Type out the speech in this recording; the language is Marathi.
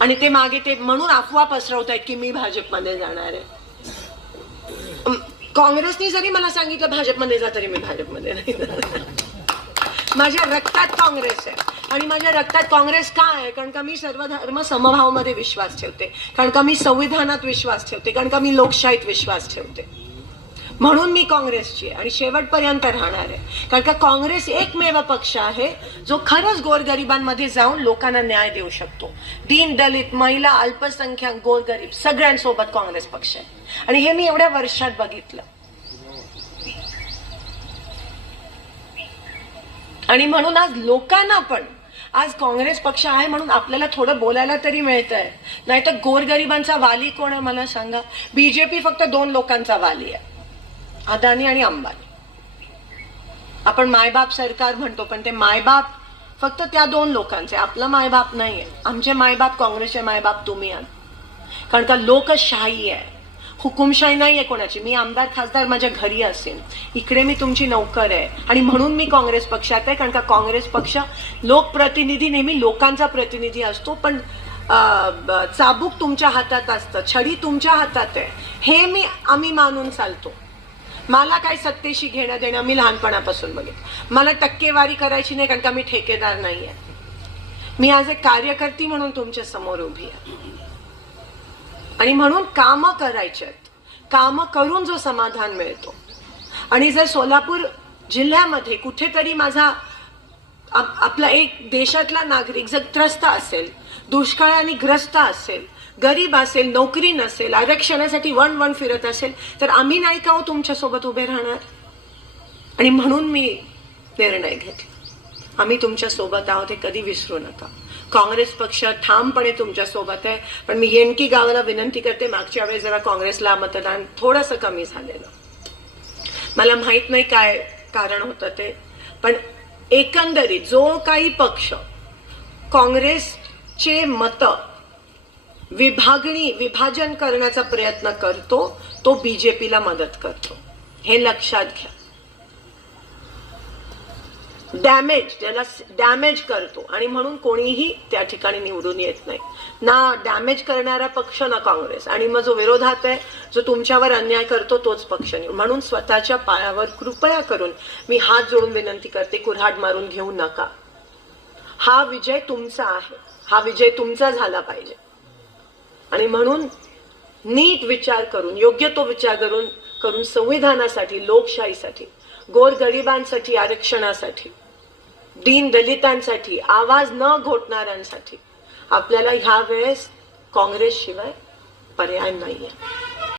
आणि ते मागे ते म्हणून अफवा पसरवतायत की मी भाजपमध्ये जाणार आहे. काँग्रेसनी जरी मला सांगितलं भाजपमध्ये जा तरी मी भाजपमध्ये नाही जाणार. माझ्या रक्तात काँग्रेस आहे आणि माझ्या रक्तात काँग्रेस का आहे? कारण का मी सर्व धर्म समभावमध्ये विश्वास ठेवते, कारण का मी संविधानात विश्वास ठेवते, कारण का मी लोकशाहीत विश्वास ठेवते. म्हणून मी काँग्रेसची आहे आणि शेवटपर्यंत राहणार आहे. कारण का काँग्रेस एकमेव पक्ष आहे जो खरंच गोरगरिबांमध्ये जाऊन लोकांना न्याय देऊ शकतो. दीन दलित, महिला, अल्पसंख्याक, गोरगरीब सगळ्यांसोबत काँग्रेस पक्ष आहे आणि हे मी एवढ्या वर्षात बघितलं. आणि म्हणून आज लोकांना पण आज काँग्रेस पक्ष आहे म्हणून आपल्याला थोडं बोलायला तरी मिळतंय. नाहीतर गोरगरिबांचा वाली कोण आहे मला सांगा? बीजेपी फक्त 2 लोकांचा वाली आहे, अदानी आणि अंबानी. आपण मायबाप सरकार म्हणतो पण ते मायबाप फक्त त्या 2 लोकांचे, आपलं मायबाप नाहीये. आमचे मायबाप काँग्रेसचे मायबाप तुम्ही आहात. कारण का लोकशाही आहे, हुकुमशाही नाहीये कोणाची. मी आमदार खासदार माझ्या घरी असेल, इकडे मी तुमची नौकर आहे आणि म्हणून मी काँग्रेस पक्षात आहे. कारण का काँग्रेस पक्ष लोकप्रतिनिधी नेहमी लोकांचा प्रतिनिधी असतो, पण चाबूक तुमच्या हातात असतं, छडी तुमच्या हातात आहे हे आम्ही मानून चालतो. मला काय सत्तेशी घेणं देणं मी लहानपणापासून बघितलं. मला टक्केवारी करायची नाही कारण का मी ठेकेदार नाहीये. मी आज एक कार्यकर्ती म्हणून तुमच्या समोर उभी आहे आणि म्हणून कामं करायचे, कामं करून जो समाधान मिळतो. आणि जर सोलापूर जिल्ह्यामध्ये कुठेतरी माझा आपला एक देशातला नागरिक जर त्रस्त असेल, दुष्काळाने ग्रस्त असेल, गरीब असेल, नोकरी नसेल, आरक्षणासाठी वन फिरत असेल तर आम्ही नाही का हो तुमच्यासोबत उभे राहणार? आणि म्हणून मी निर्णय घेतला, आम्ही तुमच्या सोबत आहोत हे कधी विसरू नका. काँग्रेस पक्ष ठामपणे तुमच्या सोबत आहे. पण मी येणकी गावाला विनंती करते, मागच्या वेळेस जरा काँग्रेसला मतदान थोडंसं कमी झालेलं, मला माहित नाही काय कारण होतं ते, पण एकंदरीत जो काही पक्ष काँग्रेसचे मत विभाजन करण्याचा प्रयत्न करतो तो बीजेपीला मदत करतो, हे लक्षात घ्या. त्याला डॅमेज करतो आणि म्हणून कोणीही त्या ठिकाणी निवडून येत नाही. ना डॅमेज करणारा पक्ष ना काँग्रेस, आणि मग जो विरोधात आहे, जो तुमच्यावर अन्याय करतो तोच पक्ष निवड. म्हणून स्वतःच्या पायावर कृपया करून मी हात जोडून विनंती करते, कुऱ्हाड मारून घेऊ नका. हा विजय तुमचा आहे, हा विजय तुमचा झाला पाहिजे. आणि म्हणून नीट विचार करून, योग्य तो विचार करून संविधानासाठी, लोकशाहीसाठी, गोरगरिबांसाठी, आरक्षणासाठी, दीन दलितांसाठी, आवाज न घोटणाऱ्यांसाठी आपल्याला ह्या वेळेस काँग्रेस शिवाय पर्याय नाहीये.